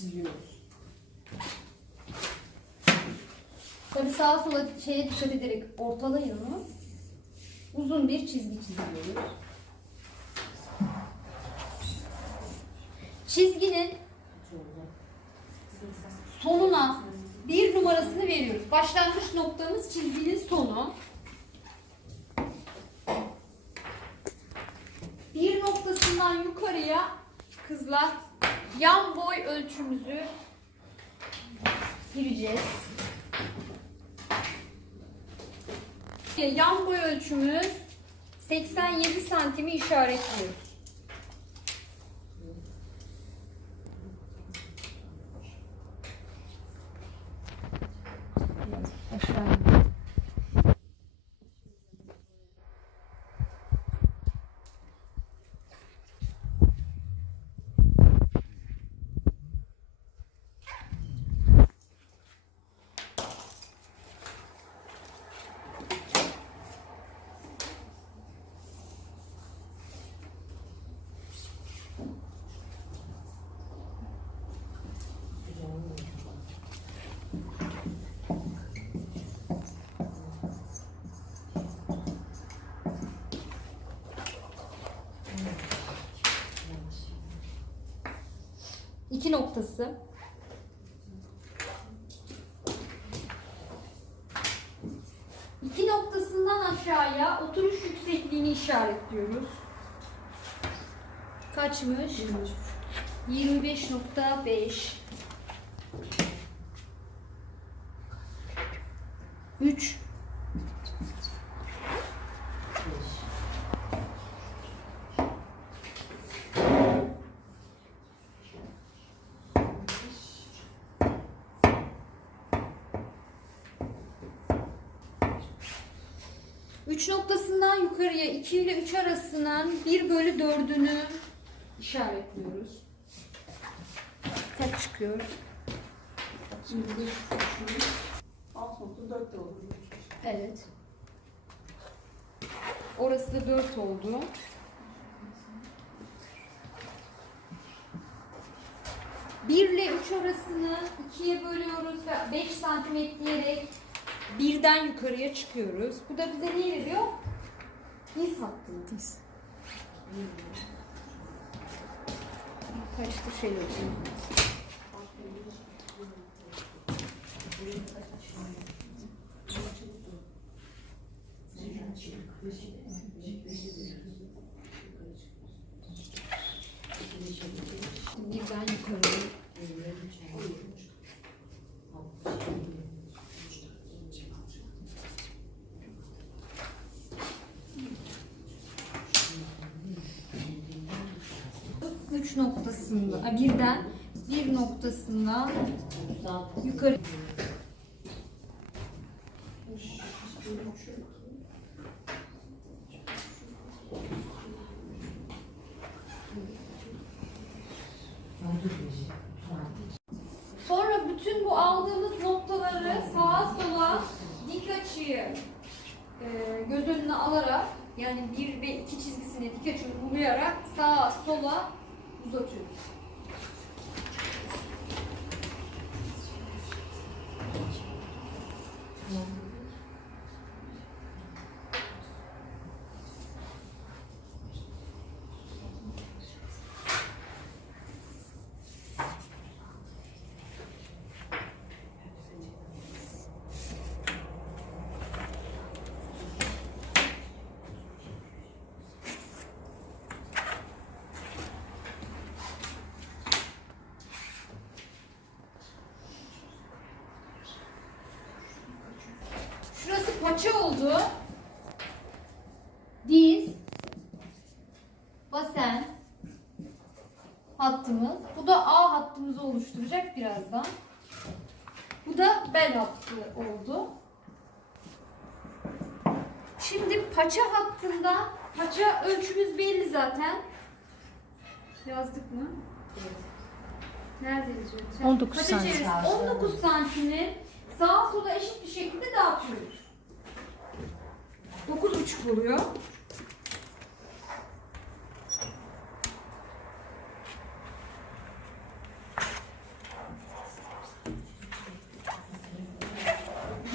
çiziyoruz. Tabi sağa sola şeye dikkat ederek ortalayın. Uzun bir çizgi çiziyoruz. Çizginin sonuna bir numarasını veriyoruz. Başlangıç noktamız çizginin sonu. Bir noktasından yukarıya kızlar yan boy ölçümüzü gireceğiz. Yan boy ölçümüz 87 santimi işaretliyoruz. Aşağı. İki noktası. İki noktasından aşağıya oturuş yüksekliğini işaretliyoruz. Kaçmış? 25.5 3 3 noktasından yukarıya 2 ile 3 arasının 1 bölü 4'ünü işaretliyoruz. Kaç çıkıyor? Alt nokta dört de olur. Evet. Orası da 4 oldu. Bir ile 3 arasını ikiye bölüyoruz ve 5 santim ekleyerek birden yukarıya çıkıyoruz. Bu da bize ne veriyor? Diz hattını. Diz. Kaçtı şey yapayım. Birden yukarı. Noktasında, a, birden bir noktasından yukarı bütün bu aldığımız noktaları sağa sola dik açıyı e, göz önüne alarak yani bir ve iki çizgisine dik açıyı uygulayarak sağa sola uzatıyoruz. Şurası paça oldu. Diz, basen hattımız. Bu da A hattımızı oluşturacak birazdan. Bu da bel hattı oldu. Şimdi paça hattında paça ölçümüz belli zaten. Yazdık mı? Nerede yazıyor? 19 Paça santim. çevresi 19 santimi sağa sola eşit bir şekilde dağıtıyoruz buçuk oluyor.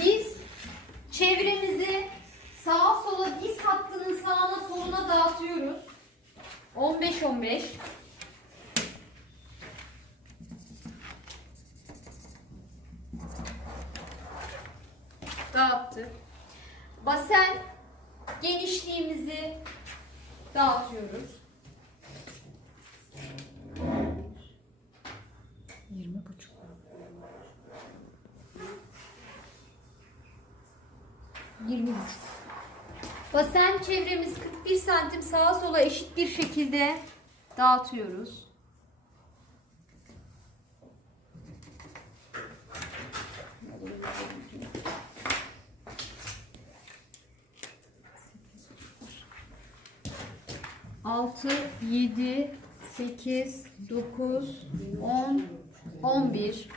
Biz çevremizi sağa sola diz hattının sağına soluna dağıtıyoruz. 15-15. Eşit bir şekilde dağıtıyoruz. Altı, yedi, sekiz, dokuz, on, on bir.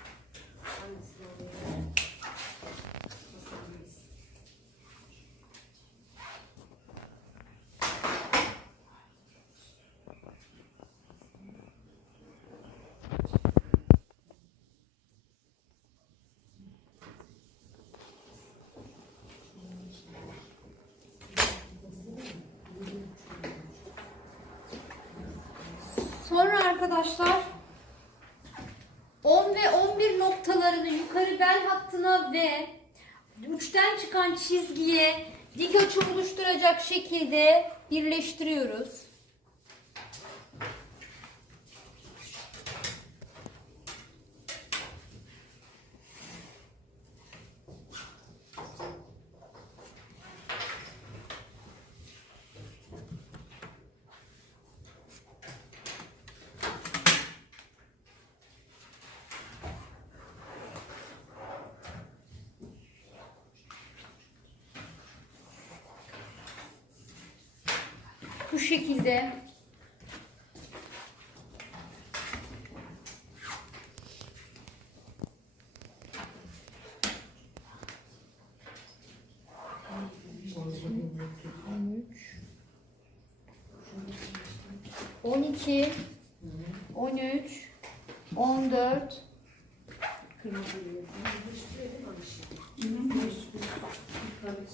Sonra arkadaşlar 10 ve 11 noktalarını yukarı bel hattına ve uçtan çıkan çizgiye dik açı oluşturacak şekilde birleştiriyoruz. Bu şekilde. On iki, on üç, on dört,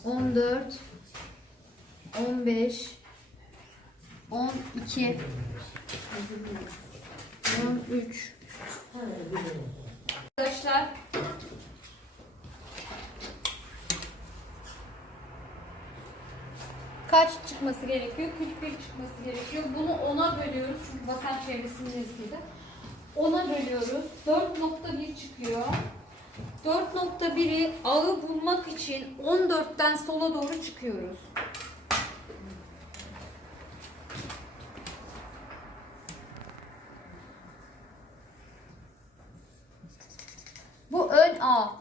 on dört, on beş, 12 13 Arkadaşlar kaç çıkması gerekiyor? 41 çıkması gerekiyor. Bunu 10'a bölüyoruz. Çünkü basen çevresinin neresiydi? 10'a bölüyoruz. 4.1 çıkıyor. 4.1'i ağı bulmak için 14'ten sola doğru çıkıyoruz. Bu ön ağ.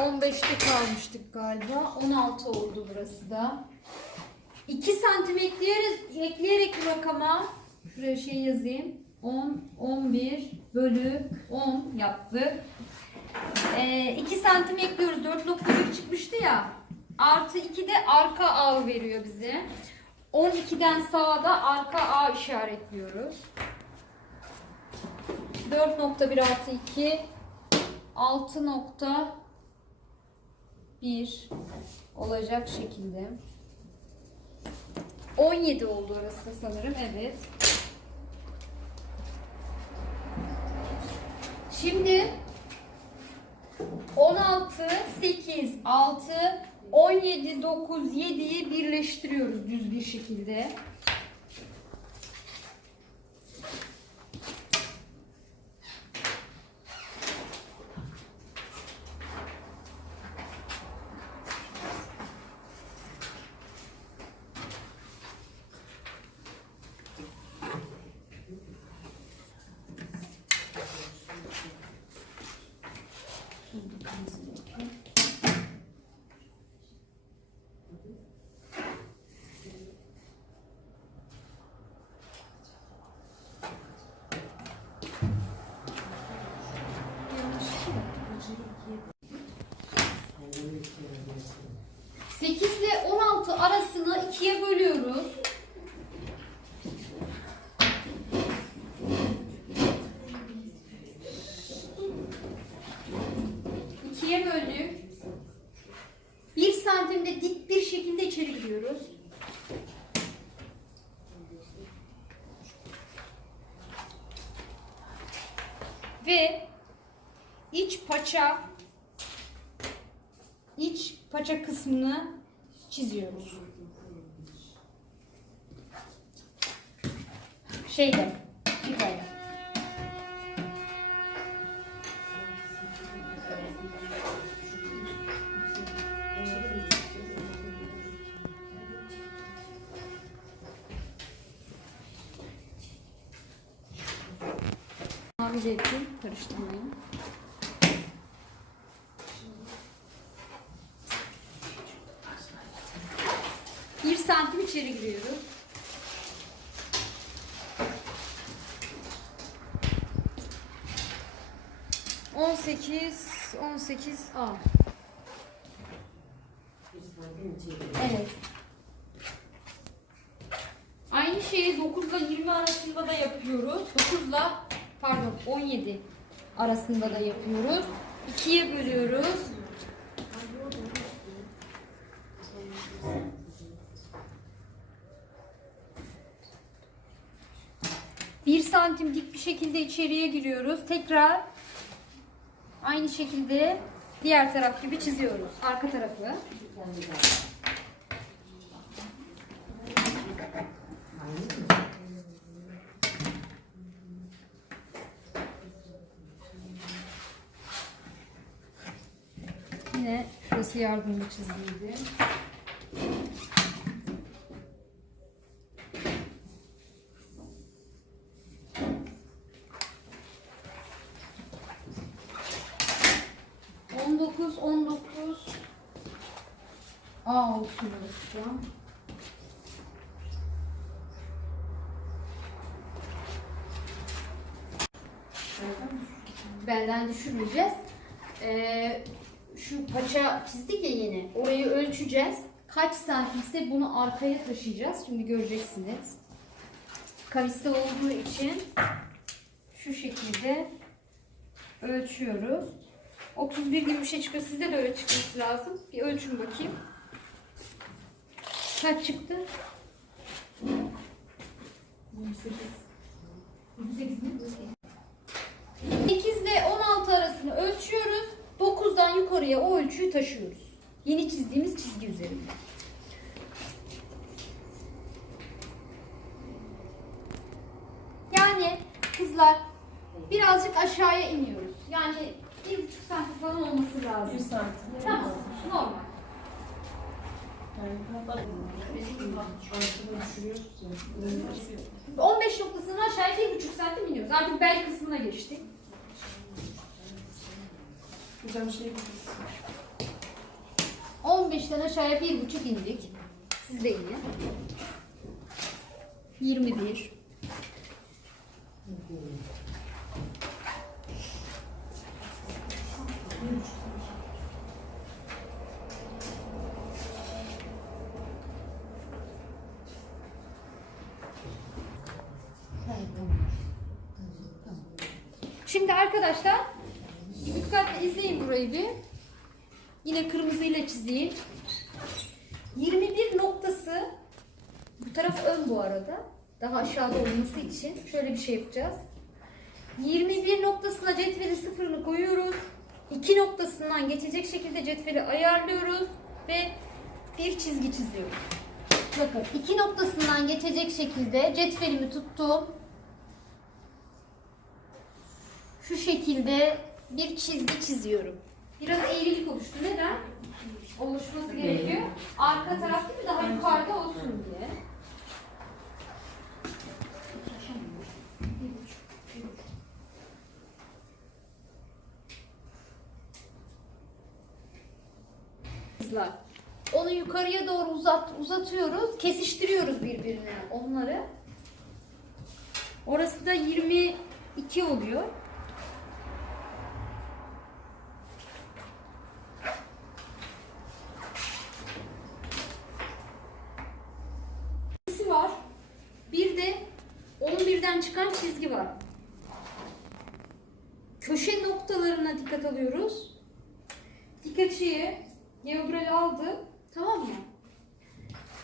On beşte kalmıştık galiba. 16 oldu burası da. 2 santim ekleyeriz, ekleyerek bu rakama şuraya şey yazayım. 10, 11 bölü 10 yaptık. Ee, 2 santim ekliyoruz. 4.1 çıkmıştı ya. Artı 2 de arka ağ veriyor bize. 12'den sağda arka ağ işaretliyoruz. 4.1 artı 2 6.1 olacak şekilde. 17 oldu orası sanırım. Evet. Şimdi 16, 8, 6, 17, 9, 7'yi birleştiriyoruz düz bir şekilde. Sekiz ile 16 arasını ikiye bölüyoruz. döndük. 1 santimde dik bir şekilde içeri giriyoruz. Ve iç paça iç paça kısmını çiziyoruz. Şeyde, yukarıda. Mavi yapayım, karıştırmayın. 38A. Evet. Aynı şeyi 9 ile 20 arasında da yapıyoruz. 9 ile pardon 17 arasında da yapıyoruz. 2'ye bölüyoruz. Bir santim dik bir şekilde içeriye giriyoruz. Tekrar aynı şekilde diğer taraf gibi çiziyoruz. Arka tarafı. Yine şurası yardımcı çizgiydi. On dokuz, on dokuz. Aa olsun şu an. Belden düşürmeyeceğiz. Ee, şu paça çizdik ya yeni. Orayı ölçeceğiz. Kaç santimse bunu arkaya taşıyacağız. Şimdi göreceksiniz. Kaviste olduğu için şu şekilde ölçüyoruz. 31 gibi bir şey çıkıyor. Sizde de öyle çıkması lazım. Bir ölçün bakayım. Kaç çıktı? 28. 28 mi? 8 ile 16 arasını ölçüyoruz. 9'dan yukarıya o ölçüyü taşıyoruz. Yeni çizdiğimiz çizgi üzerinde. Yani kızlar birazcık aşağıya iniyoruz. Yani bir buçuk santim falan olması lazım. santim. Tamam, normal. Yani hatta altına düşürüyoruz ya. 15 noktasını aşağıya bir buçuk santim iniyoruz. Artık bel kısmına geçtik. Hocam şey 15'ten aşağıya bir buçuk indik. Siz de inin. 21. Şimdi arkadaşlar dikkatle izleyin burayı bir. Yine kırmızıyla çizeyim. 21 noktası bu taraf ön bu arada. Daha aşağıda olması için şöyle bir şey yapacağız. 21 noktasına cetveli sıfırını koyuyoruz. 2 noktasından geçecek şekilde cetveli ayarlıyoruz ve bir çizgi çiziyoruz. Bakın iki noktasından geçecek şekilde cetvelimi tuttum. Şu şekilde bir çizgi çiziyorum. Biraz eğrilik oluştu. Neden? Oluşması gerekiyor. Arka taraf değil mi? Daha yukarıda olsun diye. Kızlar. Onu yukarıya doğru uzat, uzatıyoruz. Kesiştiriyoruz birbirine onları. Orası da 22 oluyor. çizgisi var. Bir de 11'den çıkan çizgi var. Köşe noktalarına dikkat alıyoruz. Dik açıyı aldım. Tamam mı?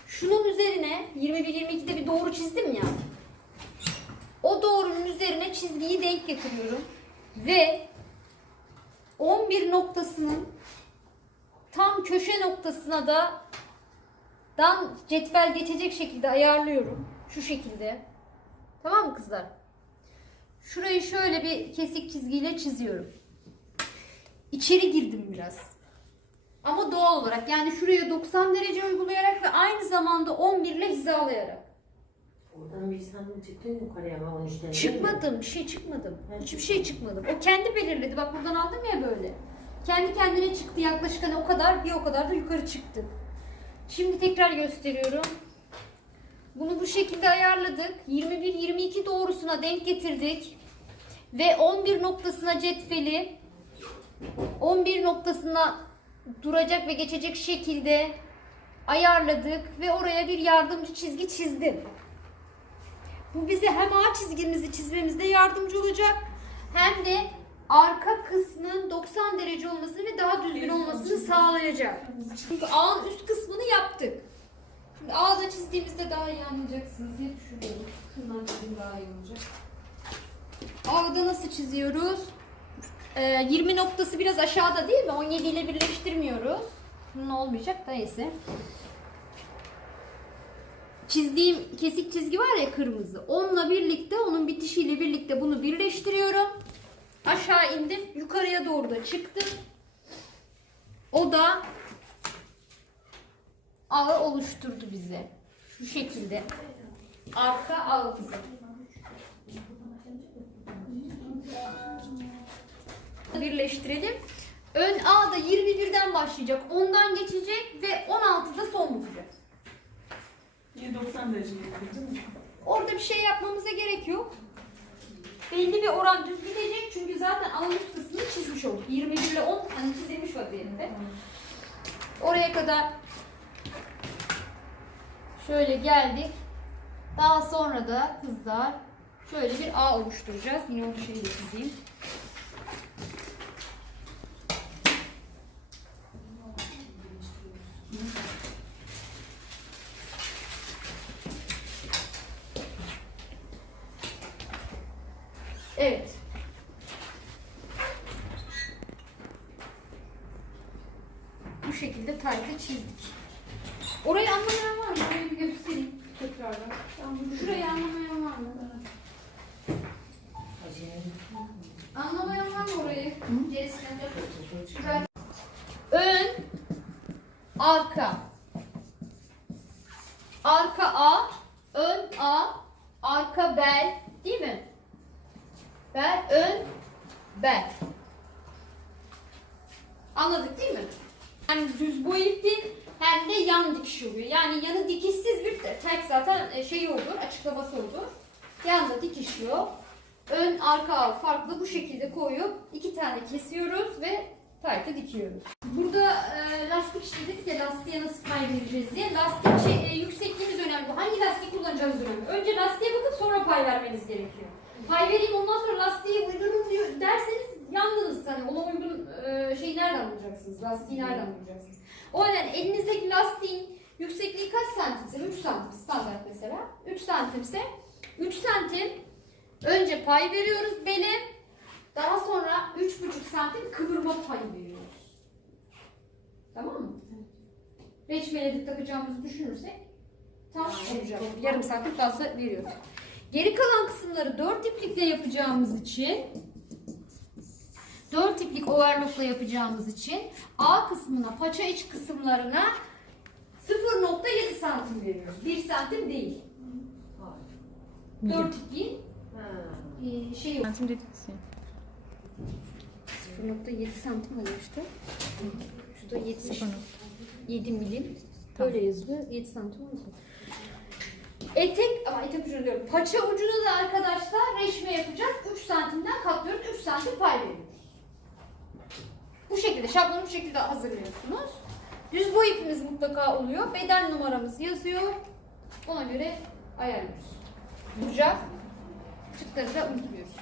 Şunun üzerine 21-22'de bir doğru çizdim ya. O doğrunun üzerine çizgiyi denk getiriyorum. Ve 11 noktasının tam köşe noktasına da dan cetvel geçecek şekilde ayarlıyorum. Şu şekilde. Tamam mı kızlar? Şurayı şöyle bir kesik çizgiyle çiziyorum. İçeri girdim biraz. Ama doğal olarak yani şuraya 90 derece uygulayarak ve aynı zamanda 11 ile hizalayarak. Oradan bir sandım çıktın yukarıya ama 13'ten. Çıkmadım, bir şey çıkmadım. Hiçbir şey çıkmadım. O kendi belirledi. Bak buradan aldım ya böyle. Kendi kendine çıktı yaklaşık hani o kadar bir o kadar da yukarı çıktı. Şimdi tekrar gösteriyorum. Bunu bu şekilde ayarladık. 21-22 doğrusuna denk getirdik. Ve 11 noktasına cetveli 11 noktasına duracak ve geçecek şekilde ayarladık ve oraya bir yardımcı çizgi çizdim. Bu bize hem A çizgimizi çizmemizde yardımcı olacak hem de arka kısmın 90 derece olmasını ve daha düzgün olmasını sağlayacak. Çünkü A'nın üst kısmını yaptık. A'da çizdiğimizde daha iyi anlayacaksınız diye düşünüyorum. Şundan çizim daha iyi olacak. A'da nasıl çiziyoruz? Ee, 20 noktası biraz aşağıda değil mi? 17 ile birleştirmiyoruz. Bunun olmayacak da neyse. Çizdiğim kesik çizgi var ya kırmızı. Onunla birlikte, onun bitişiyle birlikte bunu birleştiriyorum. Aşağı indim. Yukarıya doğru da çıktım. O da ağı oluşturdu bize. Şu şekilde. Arka ağımızı. Birleştirelim. Ön A da 21'den başlayacak. Ondan geçecek ve 16'da son bulacak. Yine 90 derece değil mi? Orada bir şey yapmamıza gerek yok. Belli bir oran düz gidecek çünkü zaten alan üst kısmını çizmiş olduk. 21 ile 10 hani çizilmiş vaziyette. Oraya kadar şöyle geldik. Daha sonra da kızlar şöyle bir ağ oluşturacağız. Yine o şeyi de çizeyim. Evet. Bu şekilde taytı çizdik. Orayı anlamayan var mı? Orayı bir göstereyim tekrardan. Şurayı anlamayan var mı? Anlamayan var mı orayı? Gerisinden de Şurayı- Ön, arka. Arka A, ön A, arka bel, değil mi? Bel, ön, bel. Anladık değil mi? Hem düz boy ipin hem de yan dikiş oluyor. Yani yanı dikişsiz bir tek zaten e, şey olur, açıklaması olur. Yanda dikiş yok. Ön, arka farklı bu şekilde koyup iki tane kesiyoruz ve tayta dikiyoruz. Burada e, lastik işledik ya lastiğe nasıl pay vereceğiz diye. Lastik şey, e, yüksekliğimiz önemli. Hangi lastiği kullanacağız önemli. Önce lastiğe bakıp sonra pay vermeniz gerekiyor. Pay vereyim ondan sonra lastiği uydurun diyor derseniz yandınız. Hani ona uygun e, şeyi nereden bulacaksınız? Lastiği nereden bulacaksınız? O yüzden elinizdeki lastiğin yüksekliği kaç santimse? 3 santim standart mesela. 3 santimse 3 santim önce pay veriyoruz bele. Daha sonra 3,5 santim kıvırma payı veriyoruz. Tamam mı? Reçmeye takacağımızı düşünürsek tam olacak. Yarım santim fazla veriyoruz. Geri kalan kısımları 4 iplikle yapacağımız için 4 iplik overlockla yapacağımız için A kısmına, paça iç kısımlarına 0.7 santim veriyoruz. 1 santim değil. 4 ipliğin e, şeyi Santim dediksin. 0.7 santim oluyor işte. Şurada 70 7 milim. Böyle yazılıyor. 7 santim oluyor. Etek, ama etek ucunu diyorum. Paça ucunu da arkadaşlar reşme yapacağız. 3 santimden katlıyoruz. 3 santim pay veriyoruz. Bu şekilde, şablonu bu şekilde hazırlıyorsunuz. Düz boy ipimiz mutlaka oluyor. Beden numaramız yazıyor. Ona göre ayarlıyoruz. Bucak. Çıtları da unutmuyoruz.